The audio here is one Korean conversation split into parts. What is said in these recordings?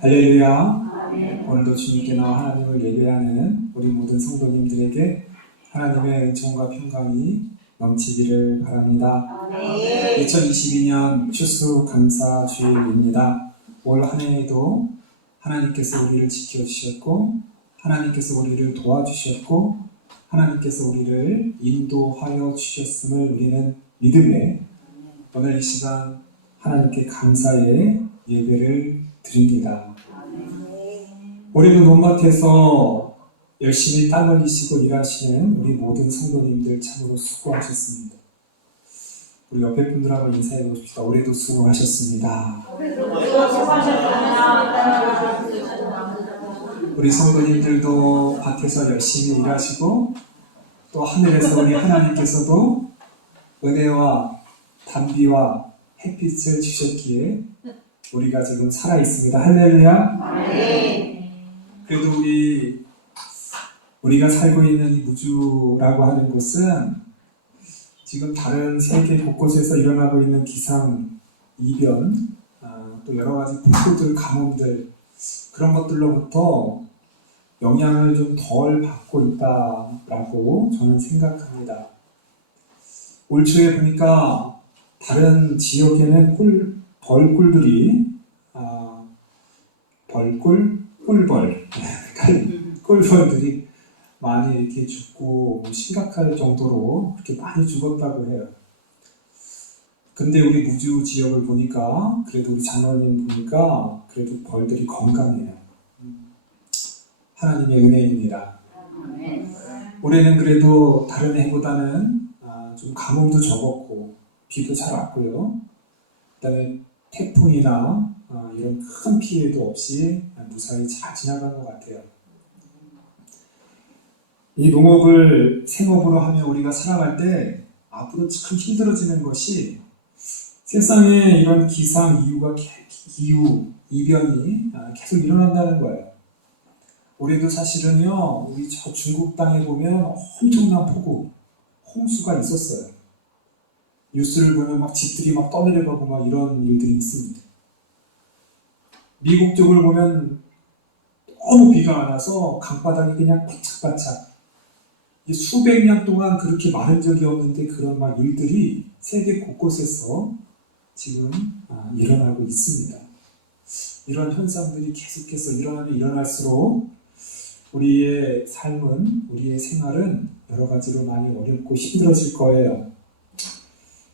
할렐루야. 오늘도 주님께 나와 하나님을 예배하는 우리 모든 성도님들에게 하나님의 은총과 평강이 넘치기를 바랍니다. 2022년 추수감사주일입니다. 올 한 해에도 하나님께서 우리를 지켜주셨고, 하나님께서 우리를 도와주셨고, 하나님께서 우리를 인도하여 주셨음을 우리는 믿음에 오늘 이 시간 하나님께 감사의 예배를 드립니다. 올해도 논밭에서 열심히 땀 흘리시고 일하시는 우리 모든 성도님들 참으로 수고하셨습니다. 우리 옆에 분들하고 인사해 보십시다. 올해도 수고하셨습니다. 우리 성도님들도 밭에서 열심히 일하시고 또 하늘에서 우리 하나님께서도 은혜와 단비와 햇빛을 주셨기에 우리가 지금 살아있습니다. 할렐루야. 그래도 우리가 살고 있는 이 우주라고 하는 곳은 지금 다른 세계 곳곳에서 일어나고 있는 기상 이변, 또 여러 가지 폭우들, 가뭄들 그런 것들로부터 영향을 좀 덜 받고 있다라고 저는 생각합니다. 올 초에 보니까 다른 지역에는 벌꿀들이 꿀벌들이 많이 이렇게 죽고 심각할 정도로 그렇게 많이 죽었다고 해요. 근데 우리 무주 지역을 보니까 그래도 우리 장로님 보니까 그래도 벌들이 건강해요. 하나님의 은혜입니다. 올해는 그래도 다른 해보다는 좀 가뭄도 적었고 비도 잘 왔고요. 그다음에 태풍이나 이런 큰 피해도 없이 무사히 잘 지나간 것 같아요. 이 농업을 생업으로 하며 우리가 살아갈 때 앞으로 참 힘들어지는 것이 세상에 이런 기상 이변이 계속 일어난다는 거예요. 올해도 사실은요, 우리 저 중국 땅에 보면 엄청난 폭우, 홍수가 있었어요. 뉴스를 보면 막 집들이 막 떠내려가고 막 이런 일들이 있습니다. 미국 쪽을 보면 너무 비가 안 와서 강바닥이 그냥 바짝바짝. 수백 년 동안 그렇게 많은 적이 없는데 그런 막 일들이 세계 곳곳에서 지금 일어나고 있습니다. 이런 현상들이 계속해서 일어나면 일어날수록 우리의 삶은, 우리의 생활은 여러 가지로 많이 어렵고 힘들어질 거예요.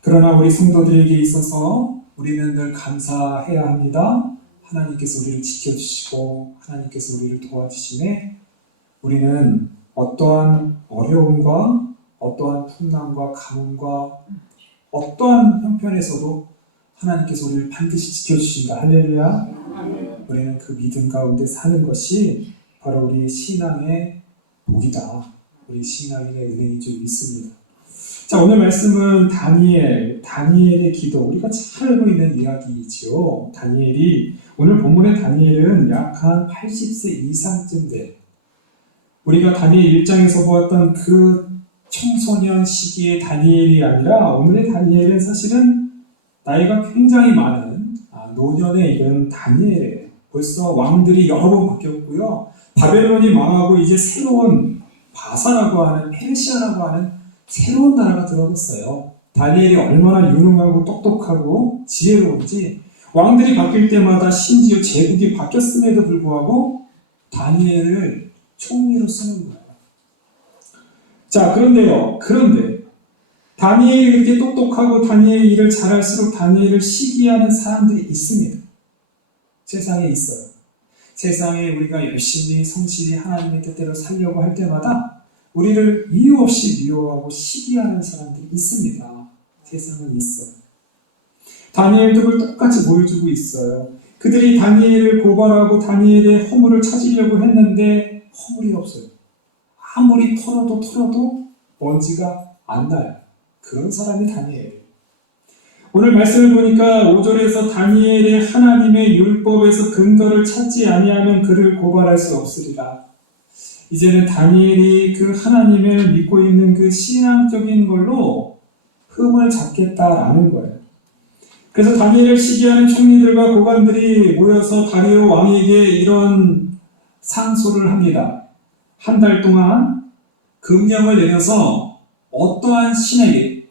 그러나 우리 성도들에게 있어서 우리는 늘 감사해야 합니다. 하나님께서 우리를 지켜주시고 하나님께서 우리를 도와주시네 우리는 어떠한 어려움과 어떠한 풍랑과 가뭄과 어떠한 형편에서도 하나님께서 우리를 반드시 지켜주신다. 할렐루야. 우리는 그 믿음 가운데 사는 것이 바로 우리 신앙의 복이다. 우리 신앙인의 은혜인 줄 믿습니다. 자, 오늘 말씀은 다니엘의 기도. 우리가 잘 알고 있는 이야기이죠. 오늘 본문의 다니엘은 약 한 80세 이상쯤 돼. 우리가 다니엘 1장에서 보았던 그 청소년 시기의 다니엘이 아니라 오늘의 다니엘은 사실은 나이가 굉장히 많은 노년에 이른 다니엘이에요. 벌써 왕들이 여러 번 바뀌었고요. 바벨론이 망하고 이제 새로운 바사라고 하는 페르시아라고 하는 새로운 나라가 들어섰어요. 다니엘이 얼마나 유능하고 똑똑하고 지혜로운지 왕들이 바뀔 때마다 심지어 제국이 바뀌었음에도 불구하고 다니엘을 총리로 쓰는 거예요. 자, 그런데 다니엘이 그렇게 똑똑하고 다니엘이 일을 잘할수록 다니엘을 시기하는 사람들이 있습니다. 세상에 있어요. 세상에 우리가 열심히 성실히 하나님의 뜻대로 살려고 할 때마다 우리를 이유 없이 미워하고 시기하는 사람들이 있습니다. 세상은 있어요. 다니엘도 그걸 똑같이 보여주고 있어요. 그들이 다니엘을 고발하고 다니엘의 허물을 찾으려고 했는데 허물이 없어요. 아무리 털어도 먼지가 안 나요. 그런 사람이 다니엘이에요. 오늘 말씀을 보니까 5절에서 다니엘의 하나님의 율법에서 근거를 찾지 아니하면 그를 고발할 수 없으리라. 이제는 다니엘이 그 하나님을 믿고 있는 그 신앙적인 걸로 흠을 잡겠다라는 거예요. 그래서 다니엘을 시기하는 총리들과 고관들이 모여서 다리오 왕에게 이런 상소를 합니다. 한 달 동안 금령을 내려서 어떠한 신에게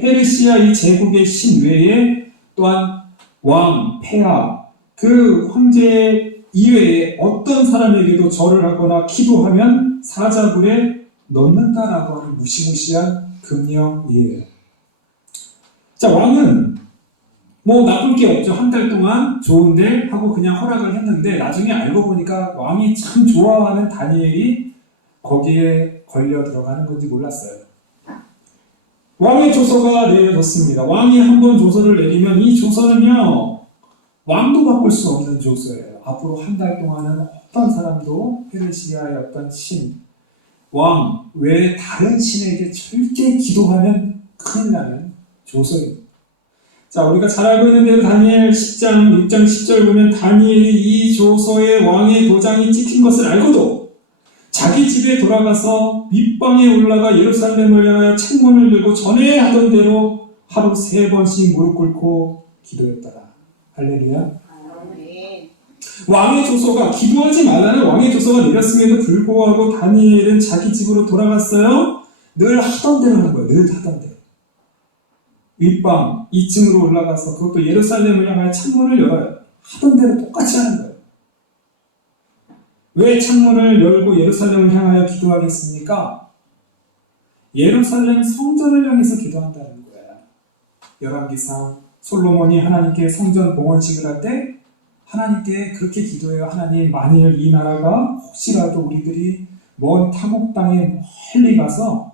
페르시아 이 제국의 신 외에 또한 왕, 폐하, 그 황제 이외에 어떤 사람에게도 절을 하거나 기도하면 사자굴에 넣는다라고 하는 무시무시한 금령이에요. 자, 왕은 뭐 나쁠 게 없죠. 한 달 동안 좋은데 하고 그냥 허락을 했는데 나중에 알고 보니까 왕이 참 좋아하는 다니엘이 거기에 걸려 들어가는 건지 몰랐어요. 왕의 조서가 내려졌습니다. 왕이 한번 조서를 내리면 이 조서는요, 왕도 바꿀 수 없는 조서예요. 앞으로 한 달 동안은 어떤 사람도 페르시아의 어떤 신, 왕 외에 다른 신에게 절대 기도하면 큰일 나는 조서입니다. 자, 우리가 잘 알고 있는 대로 다니엘 10장 6장 10절 보면 다니엘이 이 조서에 왕의 도장이 찍힌 것을 알고도 자기 집에 돌아가서 밑방에 올라가 예루살렘을 향하여 창문을 열고 전에 하던 대로 하루 3번씩 무릎 꿇고 기도했더라. 할렐루야. 왕의 조서가, 기도하지 말라는 왕의 조서가 내렸음에도 불구하고 다니엘은 자기 집으로 돌아갔어요. 늘 하던 대로 하는 거예요. 늘 하던 대로. 윗방 2층으로 올라가서 그것도 예루살렘을 향하여 창문을 열어요. 하던 대로 똑같이 하는 거예요. 왜 창문을 열고 예루살렘을 향하여 기도하겠습니까? 예루살렘 성전을 향해서 기도한다는 거예요. 열왕기상 솔로몬이 하나님께 성전 봉헌식을 할 때 하나님께 그렇게 기도해요. 하나님, 만일 이 나라가 혹시라도 우리들이 먼 타국 땅에 멀리 가서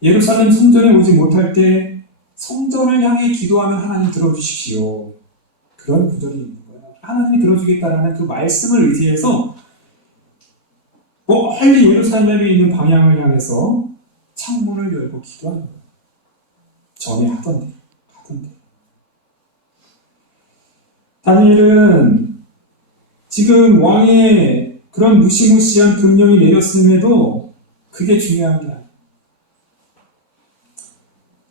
예루살렘 성전에 오지 못할 때 성전을 향해 기도하면 하나님 들어주십시오. 그런 구절이 있는 거예요. 하나님이 들어주겠다라는 그 말씀을 의지해서 멀리 예루살렘에 있는 방향을 향해서 창문을 열고 기도하는 거예요. 전에 하던 대로. 다니엘은 지금 왕의 그런 무시무시한 금령이 내렸음에도 그게 중요한 게 아니에요.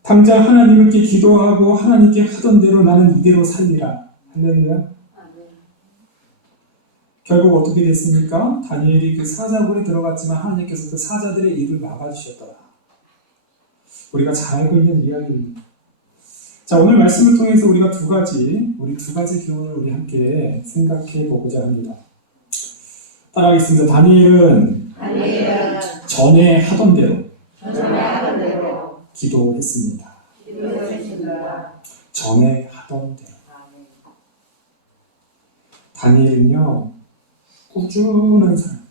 당장 하나님께 기도하고 하나님께 하던 대로 나는 이대로 살리라. 할렐루야. 결국 어떻게 됐습니까? 다니엘이 그 사자굴에 들어갔지만 하나님께서 그 사자들의 입을 막아주셨더라. 우리가 잘 알고 있는 이야기입니다. 자, 오늘 말씀을 통해서 우리가 두 가지 교훈을 우리 함께 생각해 보고자 합니다. 따라하겠습니다. 다니엘은 전에 하던 대로 기도했습니다. 전에 하던 대로. 다니엘은요, 꾸준한 사람.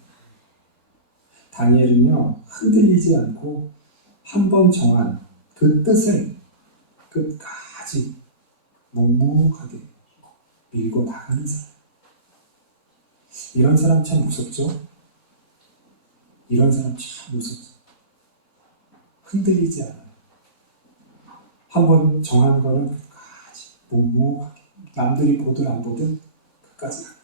다니엘은요, 흔들리지 않고 한 번 정한 그 뜻을 끝까지 묵묵하게 밀고 나가는 사람. 이런 사람 참 무섭죠? 이런 사람 참 무섭죠? 흔들리지 않아요. 한 번 정한 거는 끝까지 묵묵하게, 남들이 보든 안 보든 끝까지 가요.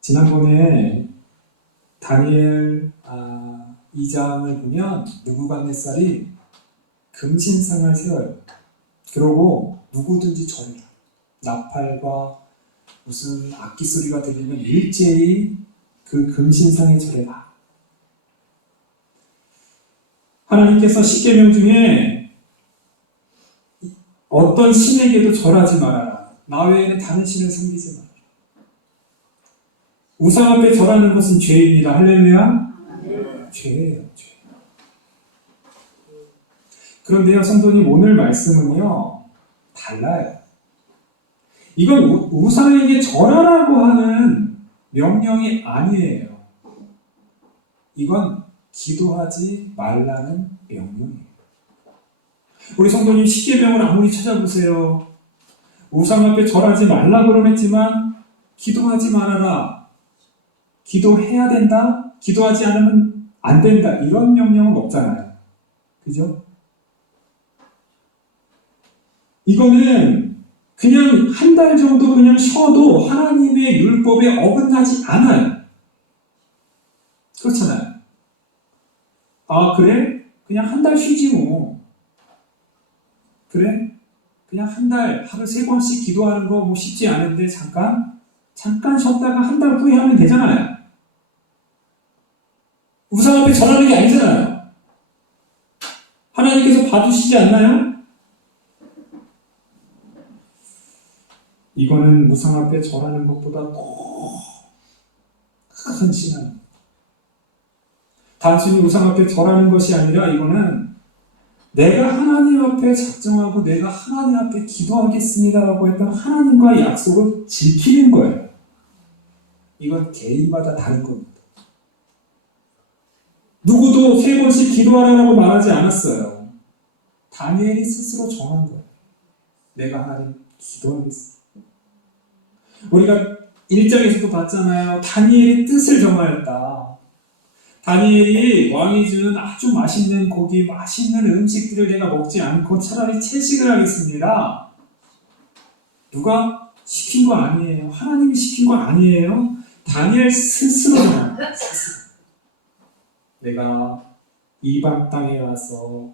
지난번에 다니엘 2장을 보면 느부갓네살이 금신상을 세워요. 그러고 누구든지 절해요. 나팔과 무슨 악기 소리가 들리면 일제히 그 금신상에 절해라. 하나님께서 십계명 중에 어떤 신에게도 절하지 말아라. 나 외에는 다른 신을 섬기지 말아라. 우상 앞에 절하는 것은 죄입니다. 할렐루야. 죄예요. 죄. 그런데요, 성도님, 오늘 말씀은요 달라요. 이건 우상에게 절하라고 하는 명령이 아니에요. 이건 기도하지 말라는 명령이에요. 우리 성도님, 십계명을 아무리 찾아보세요. 우상 앞에 절하지 말라고는 했지만 기도하지 말아라, 기도해야 된다, 기도하지 않으면 안 된다, 이런 명령은 없잖아요. 그죠? 이거는 그냥 한 달 정도 그냥 쉬어도 하나님의 율법에 어긋나지 않아요. 그렇잖아요. 아, 그래? 그냥 한 달 쉬지 뭐. 그래? 그냥 한 달 하루 3번씩 기도하는 거 뭐 쉽지 않은데 잠깐 쉬었다가 한 달 후에 하면 되잖아요. 우상 앞에 절하는 게 아니잖아요. 하나님께서 봐주시지 않나요? 이거는 우상 앞에 절하는 것보다 더 큰 신앙. 단순히 우상 앞에 절하는 것이 아니라 이거는 내가 하나님 앞에 작정하고 내가 하나님 앞에 기도하겠습니다라고 했던 하나님과의 약속을 지키는 거예요. 이건 개인마다 다른 겁니다. 누구도 3번씩 기도하라고 말하지 않았어요. 다니엘이 스스로 정한 거예요. 내가 하나님 기도하겠습니다. 우리가 1장에서도 봤잖아요. 다니엘이 뜻을 정하였다. 다니엘이 왕이 주는 아주 맛있는 고기, 맛있는 음식들을 내가 먹지 않고 차라리 채식을 하겠습니다. 누가 시킨 거 아니에요. 하나님이 시킨 거 아니에요. 다니엘 스스로 정합니다. 스스로. 내가 이방 땅에 와서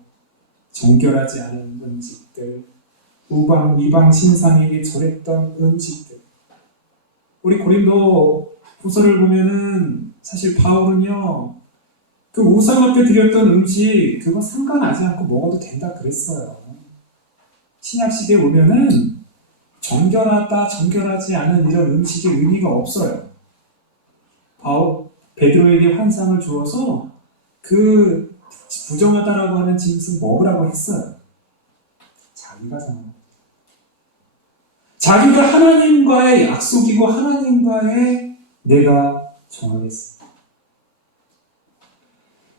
정결하지 않은 음식들, 이방 신상에게 절했던 음식들. 우리 고린도 후서를 보면은 사실 바울은요, 그 우상 앞에 드렸던 음식 그거 상관하지 않고 먹어도 된다 그랬어요. 신약 시대에 오면은 정결하다, 정결하지 않은 이런 음식의 의미가 없어요. 베드로에게 환상을 주어서 그 부정하다라고 하는 짐승 먹으라고 했어요. 자기가 정합니다. 자기가 하나님과의 약속이고 하나님과의 내가 정하겠습니다.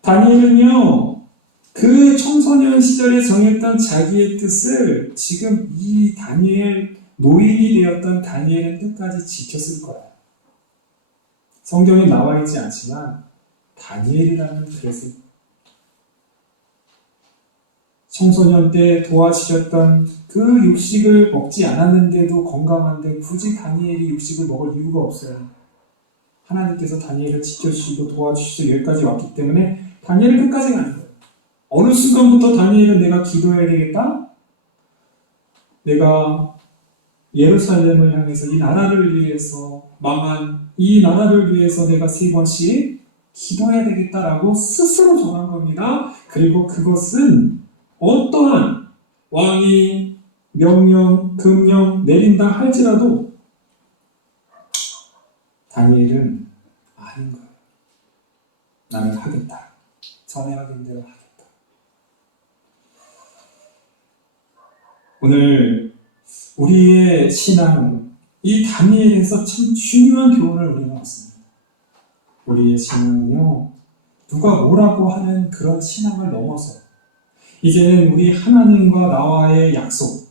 다니엘은요, 그 청소년 시절에 정했던 자기의 뜻을 지금 이 노인이 되었던 다니엘은 끝까지 지켰을 거예요. 성경에 나와 있지 않지만 다니엘이라는 그릇은 청소년 때 도와주셨던 그 육식을 먹지 않았는데도 건강한데 굳이 다니엘이 육식을 먹을 이유가 없어요. 하나님께서 다니엘을 지켜주시고 도와주시고 여기까지 왔기 때문에 다니엘은 끝까지 가는 거예요. 어느 순간부터 다니엘은 내가 기도해야 되겠다? 내가 예루살렘을 향해서 이 나라를 위해서 망한 이 나라를 위해서 내가 3번씩 기도해야 되겠다라고 스스로 정한 겁니다. 그리고 그것은 어떠한 왕이 명령, 금령 내린다 할지라도 다니엘은 아닌 거예요. 나는 하겠다. 전에 하던 대로 하겠다. 오늘 우리의 신앙은 이 다니엘에서 참 중요한 교훈을 우리가 얻습니다. 우리의 신앙은요, 누가 뭐라고 하는 그런 신앙을 넘어서 이제는 우리 하나님과 나와의 약속,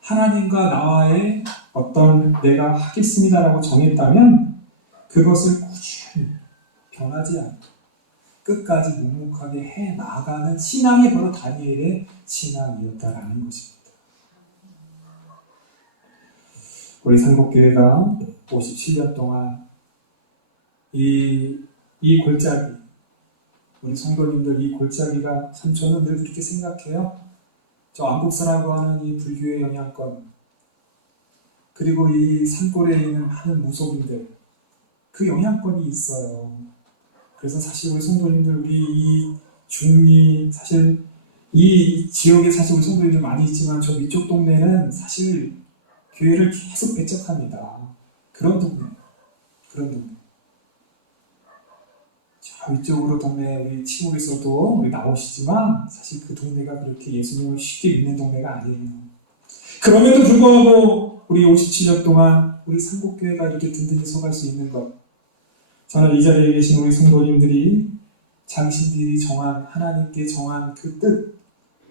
하나님과 나와의 어떤 내가 하겠습니다라고 정했다면 그것을 꾸준히 변하지 않고 끝까지 묵묵하게 해 나가는 신앙이 바로 다니엘의 신앙이었다라는 것입니다. 우리 상복교회가 57년 동안 이 골짜기, 우리 성도님들 이 골짜기가 참 저는 늘 그렇게 생각해요. 저 안국사라고 하는 이 불교의 영향권, 그리고 이 산골에 있는 많은 무속인들, 그 영향권이 있어요. 그래서 사실 우리 성도님들, 우리 이 중리, 사실 이 지역에 사실 우리 성도님들 많이 있지만 저 위쪽 동네는 사실 교회를 계속 배척합니다. 그런 동네. 저 위쪽으로 동네 우리 친구에서도 우리 나오시지만 사실 그 동네가 그렇게 예수님을 쉽게 믿는 동네가 아니에요. 그럼에도 불구하고 우리 57년 동안 우리 상복교회가 이렇게 든든히 서갈 수 있는 것, 저는 이 자리에 계신 우리 성도님들이 당신들이 정한, 하나님께 정한 그 뜻,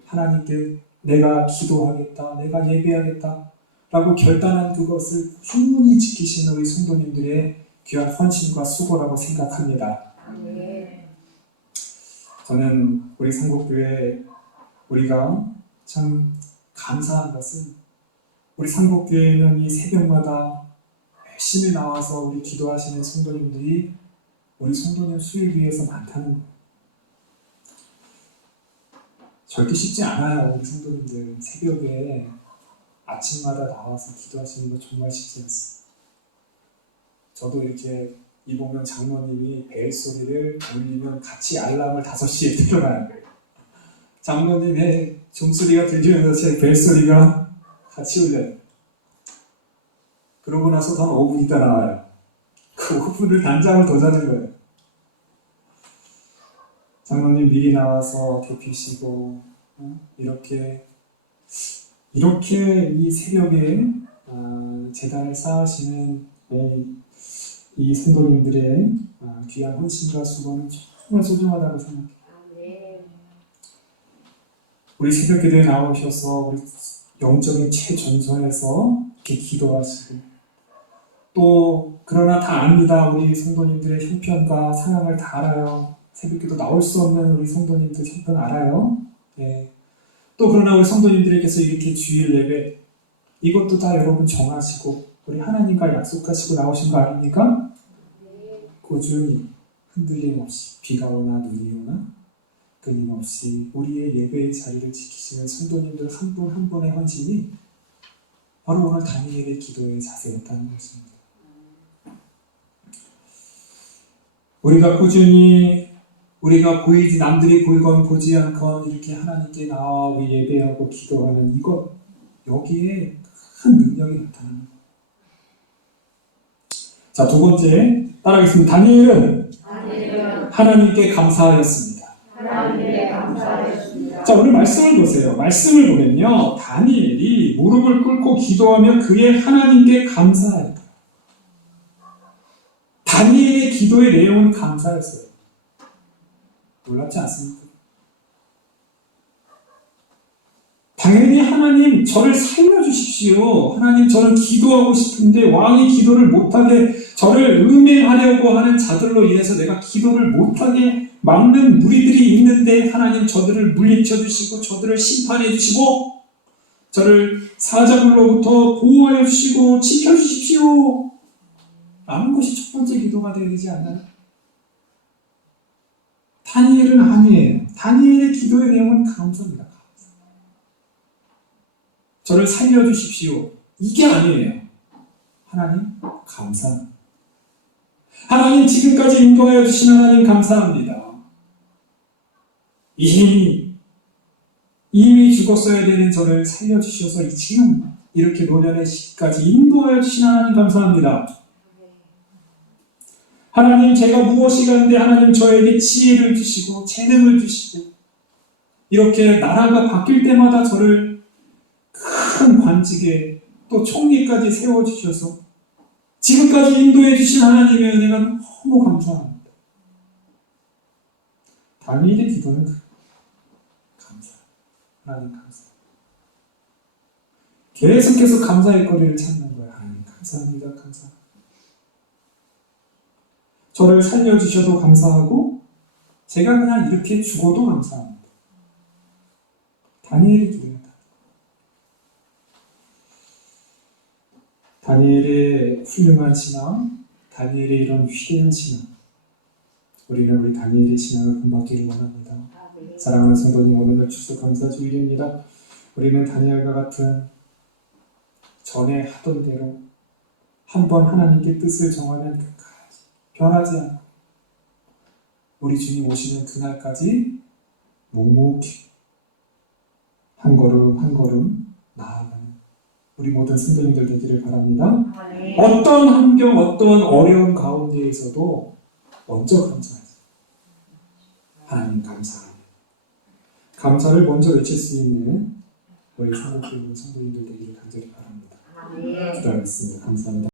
하나님께 내가 기도하겠다, 내가 예배하겠다 라고 결단한 그것을 꾸준히 지키시는 우리 성도님들의 귀한 헌신과 수고라고 생각합니다. 저는 우리 상복교회 우리가 참 감사한 것은 우리 상복교회는 이 새벽마다 열심히 나와서 우리 기도하시는 성도님들이 우리 성도님 수를 위해서 많다는 거예요. 절대 쉽지 않아요. 우리 성도님들 새벽에 아침마다 나와서 기도하시는 거 정말 쉽지 않습니다. 저도 이렇게 이보면 장로님이 벨소리를 울리면 같이 알람을 5시에 틀어놔요. 장로님의 종소리가 들리면서 제 벨소리가 같이 울려요. 그러고 나서 한 5분 있다 나와요. 그 5분을 단잠을 더 자는 거예요. 장로님 미리 나와서 대피시고 이렇게 이 새벽에 제단을 쌓으시는 이 성도님들의 귀한 헌신과 수고는 정말 소중하다고 생각해요. 우리 새벽 기도에 나오셔서 우리 영적인 최전선에서 이렇게 기도하시고 또 그러나 다 압니다. 우리 성도님들의 형편과 상황을 다 알아요. 새벽 기도 나올 수 없는 우리 성도님들 형편 알아요. 네. 또 그러나 우리 성도님들에게서 이렇게 주일 예배 이것도 다 여러분 정하시고 우리 하나님과 약속하시고 나오신 거 아닙니까? 꾸준히 흔들림 없이 비가 오나 눈이 오나 끊임없이 우리의 예배의 자리를 지키시는 성도님들 한 분 한 분의 헌신이 바로 오늘 다니엘의 기도의 자세였다는 것입니다. 우리가 꾸준히 우리가 보이지 남들이 보이건 보지 않건 이렇게 하나님께 나와 우리 예배하고 기도하는 이것 여기에 큰 능력이 나타납니다. 자, 두 번째 따라하겠습니다. 다니엘은 하나님께 감사하였습니다. 자, 오늘 말씀을 보세요. 말씀을 보면요, 다니엘이 무릎을 꿇고 기도하며 그의 하나님께 감사했다. 다니엘의 기도의 내용은 감사였어요. 놀랍지 않습니까? 당연히 하나님 저를 살려주십시오. 하나님 저는 기도하고 싶은데 왕이 기도를 못하게 저를 음해하려고 하는 자들로 인해서 내가 기도를 못하게 막는 무리들이 있는데 하나님 저들을 물리쳐 주시고 저들을 심판해 주시고 저를 사자굴로부터 보호하여 주시고 지켜주십시오. 라는 것이 첫 번째 기도가 되어야 되지 않나요? 다니엘은 아니에요. 다니엘의 기도의 내용은 감사입니다. 저를 살려주십시오. 이게 아니에요. 하나님 감사합니다. 하나님 지금까지 인도하여 주신 하나님 감사합니다. 이미 죽었어야 되는 저를 살려주셔서 지금 이렇게 노년의 시까지 인도하여 주신 하나님 감사합니다. 하나님 제가 무엇이 간데 하나님 저에게 지혜를 주시고 재능을 주시고 이렇게 나라가 바뀔 때마다 저를 큰 관직에 또 총리까지 세워주셔서 지금까지 인도해 주신 하나님의 은혜가 너무 감사합니다. 다니엘의 기도는 감사. 하나님 감사. 계속해서 감사의 거리를 찾는 거예요. 하나님 감사합니다. 감사합니다. 저를 살려주셔도 감사하고 제가 그냥 이렇게 죽어도 감사합니다. 다니엘의 기도입니다. 다니엘의 훌륭한 신앙, 다니엘의 이런 위대한 신앙, 우리는 우리 다니엘의 신앙을 본받기를 원합니다. 사랑하는 성도님, 오늘은 추수 감사 주일입니다. 우리는 다니엘과 같은 전에 하던 대로 한번 하나님께 뜻을 정하면 끝까지 변하지 않고 우리 주님 오시는 그날까지 묵묵히 한 걸음 한 걸음 나아가는 우리 모든 성도님들 되기를 바랍니다. 어떤 환경, 어떤 어려운 가운데에서도 먼저 감사하세요. 하나님 감사합니다. 감사를 먼저 외칠 수 있는 우리 성도님들 되기를 간절히 바랍니다. 기도하겠습니다. 감사합니다.